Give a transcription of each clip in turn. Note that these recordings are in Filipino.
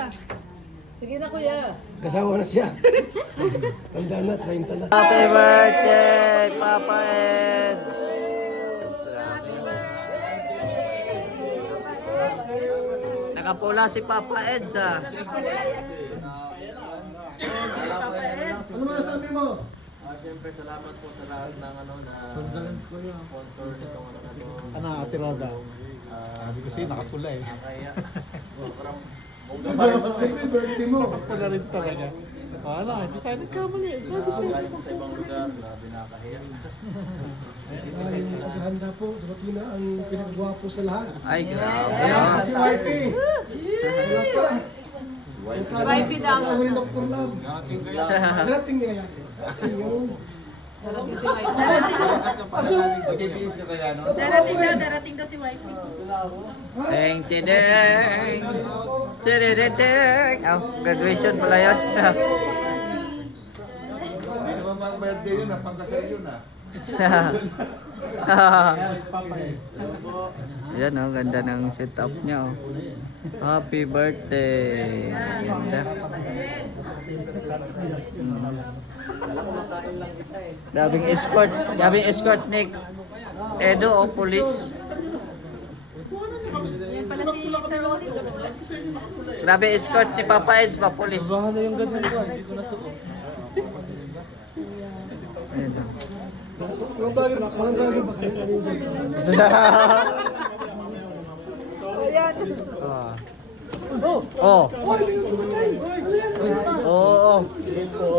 kuya. Sige na, kuya. Kasawa na siya. Tanda na, 30 na. Happy birthday, Papa Eds! Nakapula si Papa Eds ah. Ano masasabi mo? Siyempre, salamat po sa lahat ng sponsor nitong Ano, Ate Roda? Hindi kasi nakapula eh. Kaya, Siyempre, birthday mo. Nakapula rin talaga. Ano, hindi tayo nagkamali. Sabi sa'yo. galing sa ibang lugar, grabe nakakahiya. Ay, naghahanda po. Dumating na ang pinagwapo sa lahat. Ay, grabe. Ayan, si YP. Wala pa. YP daw. Ako rin Dr. Love. Dating niya yan. Yun. Darating daw si YP. Ding, ding, ding. Ding, ding. Oh, graduation pala yun siya. Hindi naman pang birthday yun, pangkasal yun ah. Siya. Papa eh. Ayan oh, ganda ng setup niya oh. Happy birthday. Ganda. Dabing escort ni Edo o police. Yan pala si Sir Rolly. Grabe escort ni Papa Eds pa police. Ano yung ganyan ko? Hindi ko nasuot. Ayan oh. Walang bagay ba kayo? Ano yung dyan? Oh. Oh. Oh.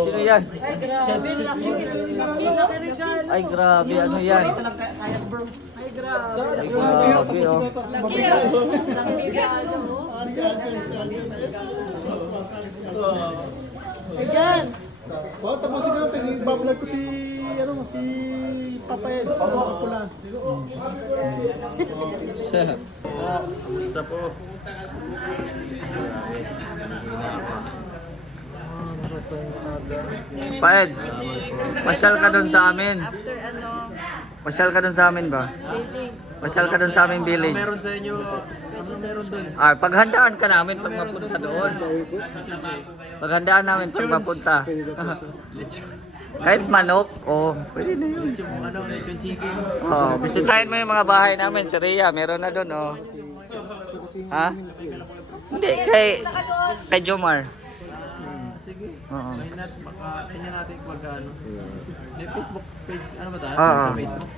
Sino yan? Grabe, laki na regalo. Ay grabe, ano yan? Ay, grabe. Ay grabe oh. Laki regalo. Diyan. Oh, tapusin natin. Ibablog ko si Papa Ed. Nakapula. Basta po. Pa Eds, pasyal ka doon sa amin. After ano, Pasyal ka doon sa amin ba? dating. Pasyal ka doon sa aming village. Sa inyo, ano meron doon? Ah, paghandaan ka namin pag mapunta doon. Paghandaan namin pag mapunta. Kahit manok, oh, pwede na yun. Lechon chicken. Oh, bisitahin mo yung mga bahay namin. Si Rhea, meron na doon, oh. Ha? Hindi, kay Jomar. Sige. Oo. Why not? Baka tingnan natin pag ano. May Facebook page, ano ba tayo? Oo. Sa Facebook?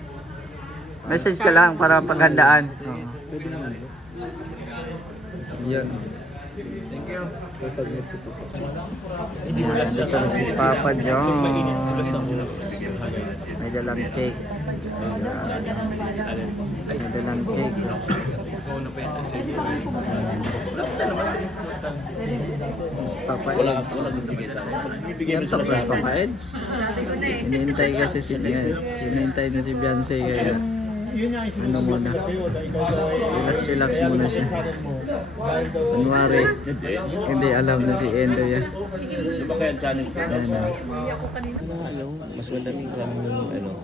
Message ka lang para paghandaan. Oh. Pwede naman. Yan. Thank you. Ito na si Papa John. May dalang cake. May dalang cake. Papa Eds. Yan tapos Papa Eds. Hinihintay kasi si Hinihintay na si Beyonce kaya ano muna. Relax muna siya. Kunwari, hindi alam na si Endo yan. Di ba kaya challenge sa mas madaming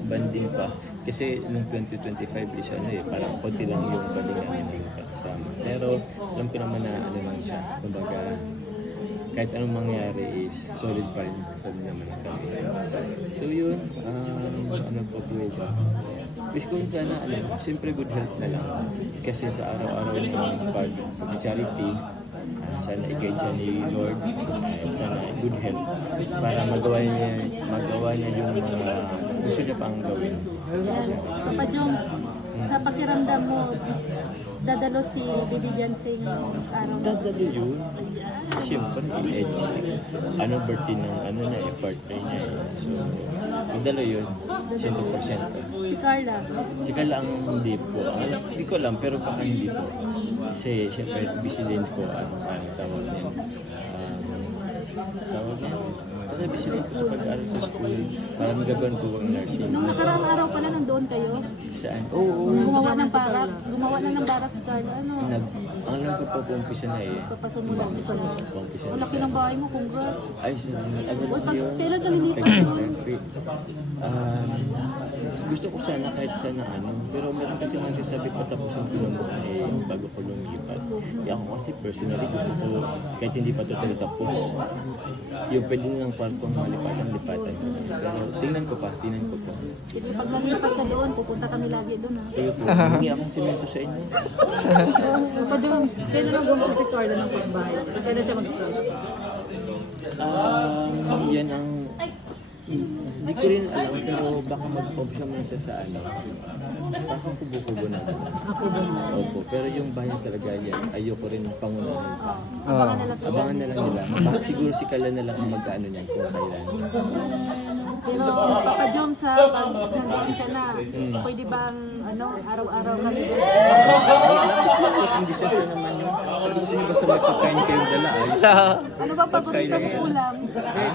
banding pa. Kasi nung 2025 is parang konti lang yung banding namin kasama. Pero alam ko naman na ano lang siya. Kumbaga, kahit anong mangyari is solid pa rin sabi naman kami. So yun, ano pa po ba? Wish ko sana, siyempre good health na lang. Kasi sa araw-araw ng pag-charity, sana i-guide siya ni Lord at sana good health para magawa niya yung mga gusto niya pang gawin. Papa Jones, sa pakiramdam mo, dadalo si Bibi Beyonce ngayong araw. Dadalo yun. Siyempre, in-edge. Birthday ng birthday niya. So, dadalo yun. 100%. Si Carla. Si Carla ang hindi po. Hindi ko alam, pero baka hindi po. Kasi, siyempre, busy din ko. Tawag niya. Kasi busy din ko sa pag-aaral sa school. Para magagawan ko ang nursing. Nung nakaraang araw pala nandoon kayo, Saan? Oo. gumawa na ng barracks si Carla. Ano? Ang alam ko pa, umpisa na eh. Papasumula. Umpisa na siya. Ang laki ng bahay mo, congrats. Ay, ano Uy, lang yun? kailan ka nilipat doon? Gusto ko sana kahit sana ano, pero meron kasi nagsasabi pa tapos ang pinamukha eh, bago ko lumipat. Ako kasi personally gusto ko, kahit hindi pa totally tapos, yung pwede ng kwartong malipatan-lipatan ko. Pero tingnan ko pa. Sige, pag nalipat ka doon, pupunta kami lagi doon ha. Kayo po, hindi akong simento sa inyo. Papa Jones, kailan ang gumsa si Carla ng pagbahay? Kailan siya mag-start? Yan ang... Hindi ko rin alam, pero baka mag-option mo siya sa ano. Baka kubo-kubo na. Opo, pero yung bayan talaga yan, ayoko rin pangunahin. Abangan na lang sa Abangan na lang nila. Baka siguro si Kala na lang ang mag-ano niyan kung kailan. Pero Papa Joms ha, pag nandun ka na, pwede bang araw-araw kami doon? Ang December naman yun. Sabi ko sa inyo, basta may pagkain kayong dala. Ano ba paborito mong ulam?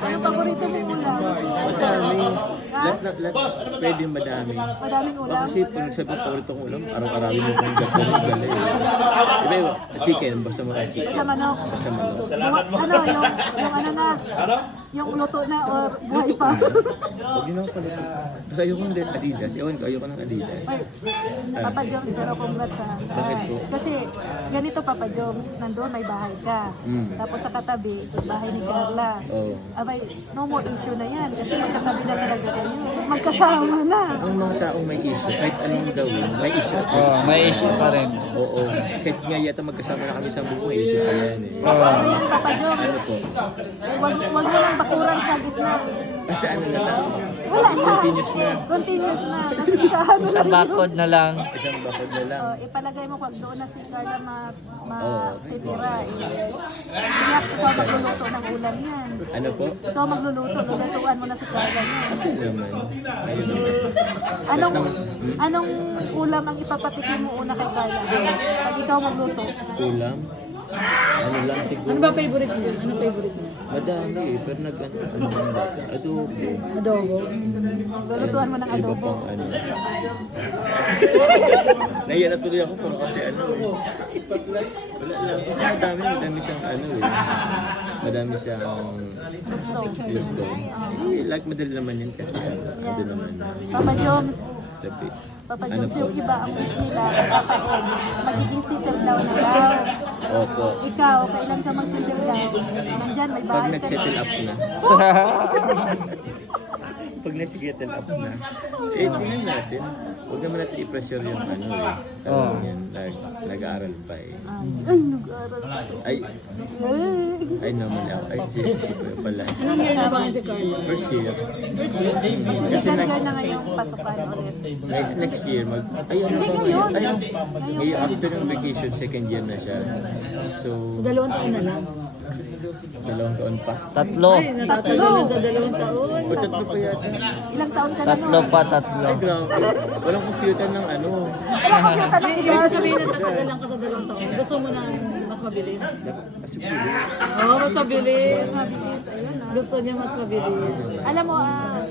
Ano paborito mong ulam? Madami. Lahat pwede madami. Madaming ulam? Kasi pag nagsabi ko paborito kong ulam, araw-arawin mo kong gagawin ng gala eh. Diba yung chicken, basta mga chicken. Sa manok? Basta manok. Yung luto na or buhay pa? Huwag yun ako pala. Basta ayoko ng Adidas. Ewan ko, ayoko ng Adidas. Papa Joms, pero congrats ha. Bakit po? Kasi ganito Papa Joms, nandun may bahay ka. Tapos sa katabi, bahay ni Carla. Oo. Abay, no more issue na yan kasi magkatabi na talaga kayo. Magkasama na. Ang mga taong may issue, kahit anong gawin, may issue at Oh, may issue pa rin. Oo. Kahit nga yata magkasama na kami sa buong, may issue pa yan eh. Ano yan Papa Joms? Ano po? Wag mo lang bakuran sa gitna. At sa ano na lang? Wala na. Continuous na. Continuous na. Kasi sa ano Sa lang bakod na lang. Isang bakod na lang. ipalagay mo pag doon na si Carla matitira. Kaya ikaw magluluto ng ulam yan. Ano po? Ikaw magluluto, lulutuan mo na si Carla yan. Ayun naman. Ayun naman. Anong ulam ang ipapatikin mo una kay Carla? Pag ikaw magluto. Ulam? Ano lang siguro? Ano ba favorite niyo? Ano favorite niyo? Madami eh, pero adobo. Adobo? Lulutuan mo ng Iba adobo. pang ano. Naiya na tuloy ako pero kasi ano eh. Wala lang. Kasi madami siyang ano eh. Madami siyang gusto. Eh, like madali naman yun kasi ano naman na. Papa Joms, Tabi. Papa Joms, yung iba ang wish nila, Papa Eds, magiging settle down na daw. Opo. Ikaw, kailan ka mag-settle down? Nandyan, may Pag bahay ka. nag-settle up na. Pag nag-settle up na. Eh, tingnan natin. Huwag naman natin i-pressure yung ano eh. Oo. Yan, nag-aaral pa eh. Ay, nag-aaral pa. Ay, ay naman ako. Ay, si Kuya pala. Anong year na ba kayo si Carla? First year. Kasi second year na ngayong pasukan ulit. Next year, ay, ano ba? Ngayon. Ay, ngayon, after ng vacation, second year na siya. So, So, 2 taon na lang. 2 taon pa. Tatlo. Ay, natatagalan sa 2 taon. O, 3 pa yata. Ilang taon ka na Tatlo nun? pa, tatlo. Ay, grabe. Walang computer ng ano. Wala kang kita ng Ibig mo sabihin na tatagalan ka sa 2 taon. Gusto mo na mas mabilis? Kasi bilis. Oo, mas mabilis. mabilis. Ayun ah. Gusto niya mas mabilis. Alam mo,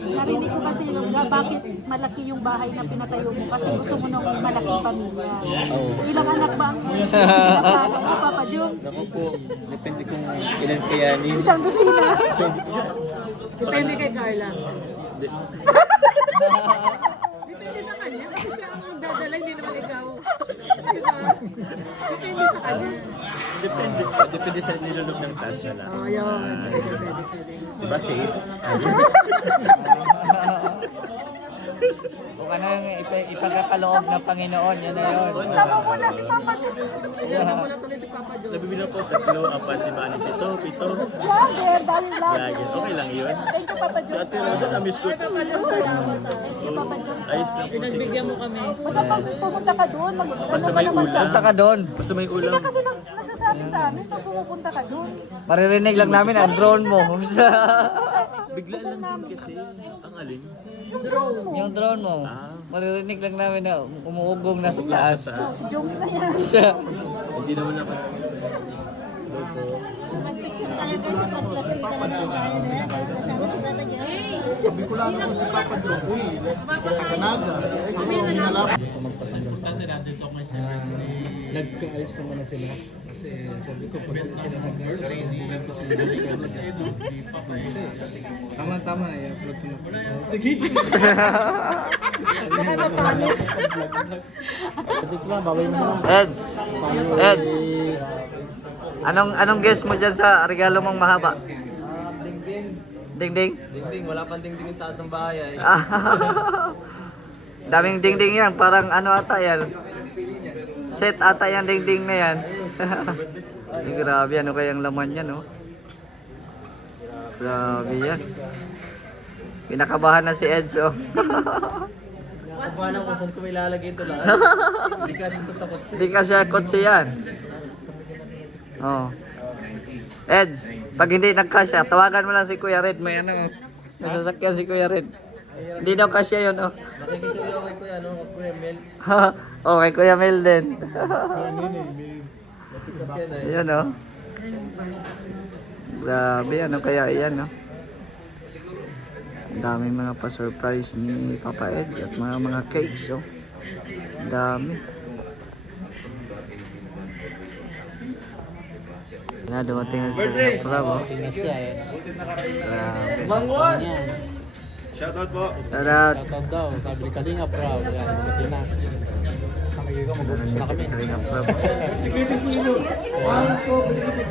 narinig ko kasi yung bakit malaki yung bahay na pinatayo mo kasi gusto mo nung malaking pamilya. So, ilang anak ba ang pinapano mo, Papa Joms? Ako po, depende kung ilan kayanin. Isang dosina. So, Depende kay Carla. di- Depende sa kanya. Kasi siya ang dadala, hindi naman ikaw. Diba? Depende sa kanya. depende sa nilulog ng taas na lang. Oo, yun. Pwede. Diba safe? Kung ano yung ipagkakaloob ng Panginoon, yun na yun. Tama mo na si Papa Joms. Sino mo na tuloy si Papa Joe? Nabibili po 3, 4, 5, 6, 7, 8. Vlogger, dahil vlogger. Lagi. Okay lang yun. Thank you, Papa So, Joms. ate Roda, na-miss ko. Papa Joe, salamat ah. Papa Joms. Ayos lang po. Pinagbigyan mo kami. Basta pag pumunta ka doon, Basta may ulam. Punta ka doon. Basta may Hindi ulam. ka kasi nagsasabi sa amin pag pumupunta ka doon. Maririnig lang namin ang drone mo. Bigla lang din kasi. Ang alin? Yung drone mo. Maririnig lang namin na umuugong na sa taas. Si Joms na yan. Siya. Hindi naman ako. Mag-picture tayo guys sa pag-plastic talaga tayo na yan. Kasama si Papa Joe. Sabi ko lang ako si Papa Joe. Uy, sa Naga. Eh, kung hindi nalaman. Nagkaayos naman na sila. Kasi sabi ko, pag hindi sila nag-ayos, hindi ko sila tama, i-upload ko na. Sige. Baka mapanis. Dito lang, babay mo na. Eds! Eds! Anong guess mo dyan sa regalo mong mahaba? Dingding. Dingding, wala pang dingding yung tatang bahay ay. Daming dingding yan, parang ano ata yan. Set ata yan dingding na yan. Ay, grabe, ano kayang laman yan, no? Grabe yan. Pinakabahan na si Edzo. Paano kung saan ko may lalagay ito lahat? Hindi kasi ito sa kotse. Hindi kasi kotse yan. Oh. Eds, pag hindi nagkasya, tawagan mo lang si Kuya Red. May ano, may sasakyan si Kuya Red. Hindi daw kasya yun, oh. Nakikisuyo kay Kuya, ano, kay Kuya Mel. Oh, kay Kuya Mel din. Pick up yan ay. Ayan, oh. Grabe, ano kaya yan, no? Ang daming mga pa-surprise ni Papa Eds at mga cakes, oh. Ang dami. Na, dumating na si Kalingap Rob, oh. Grabe. Mangwan! Shoutout. Shoutout daw, sabi ni Kalinga Proud. Yan, dumating na. Nakikita ko, mag-upos na kami. Kalingap Rob.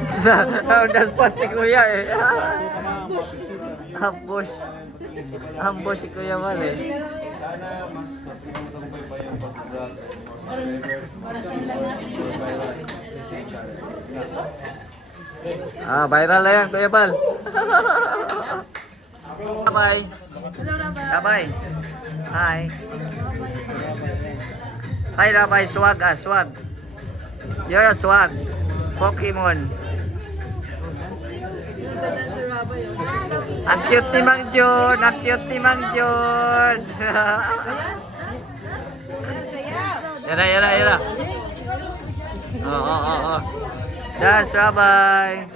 Sa the spot si Kuya, eh. Ambush. Ambush si Kuya Mal, eh. Viral na yan, Kuya Bal. Bye. Bye. Hi. Hi, Rabay. Swag, swag. You're a swag. Pokemon. Ganda si Raba yun. Ang cute ni Mang Jun. Ang cute ni Mang Jun. Yara. Oh. Yes, Rabay.